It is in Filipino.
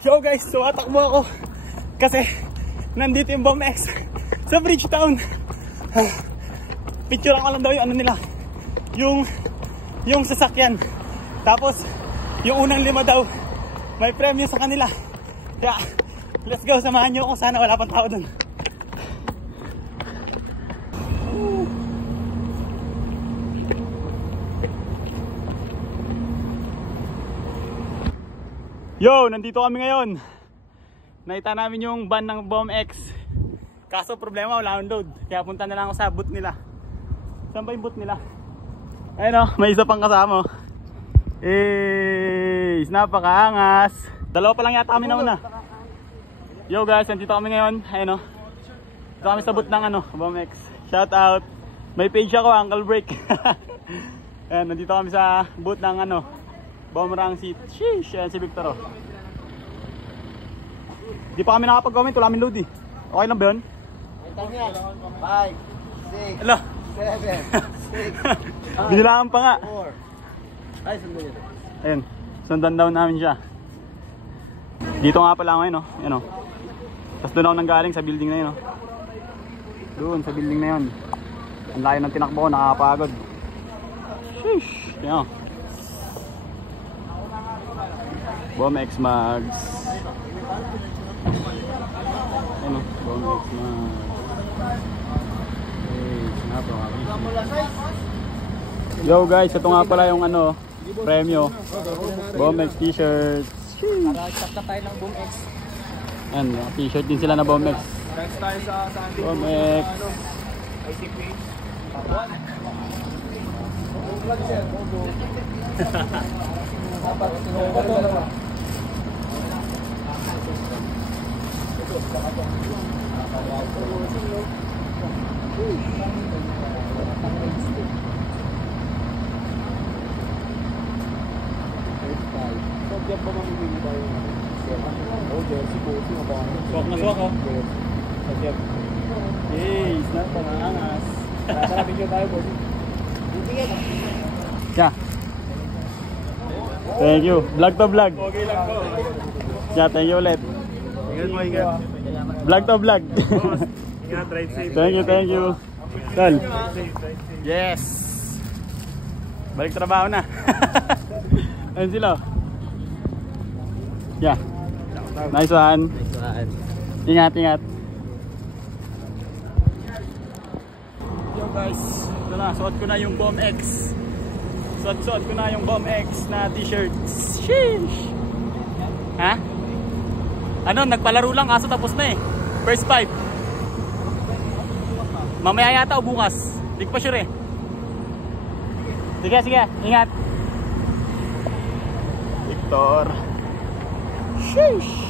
Yo guys, so atakbo ako kasi nandito yung Bomb X sa Bridgetown. Picture ko lang daw yung ano nila, yung sasakyan. Tapos yung unang 5 daw may premyo sa kanila. Kaya let's go, samahan nyo ako. Sana wala pang tao dun. Yo, nandito kami ngayon. Nakita namin yung van ng Bomb X. Kaso problema, wala akong load. Kaya punta na lang ako sa booth nila. Saan ba yung booth nila? Ayun o, may isa pang kasama. Napakaangas. Dalawa pa lang yata kami na una. Yo guys, nandito kami ngayon. Ayun o, dito kami sa booth ng Bomb X. Shout out. May page ako, Uncle Break. Ayan, nandito kami sa booth ng Boomerang seat. Sheesh, yan si Victor. Di pa kami nakapag-comment, wala kami load eh. Okay lang ba yun? 5, 6, Hello. 7, 6, Binilangan pa nga. 4. Ay, sundan yun. Ayun, sundan daw namin siya. Dito nga pala ngayon, Yan o. Tapos doon ako nanggaling sa building na yun, Doon sa building na yun. Ang layo ng tinakbo ko, nakakapagod. Sheesh, yan o. Bomb X Mags. Ayun o, Bomb X Mags. Yo guys, ito nga pala yung premyo. Bomb X t-shirts. Sakta tayo ng Bomb X. Ayan, t-shirt din sila na Bomb X. Bomb X. Swak ako. Hey, snap pa na angas. Sarapin nyo tayo, boss. Yeah. Thank you. Vlog to vlog. Okay lang po. Yeah, thank you ulit. Ingat mo, ingat. Vlog to vlog. Ingat, drive safe. Thank you. Tol. Yes. Balik trabaho na. Ayun sila. Yeah. Nice one. Ingat. Yo guys, ito na, suot ko na yung Bomb X. Suot ko na yung Bomb X na t-shirt. Sheesh. Ha? Nagpalaro lang kaso tapos na eh. First 5. Mamaya yata o bukas. Hindi ko pa sure eh. Sige, ingat. Victor. Sheesh.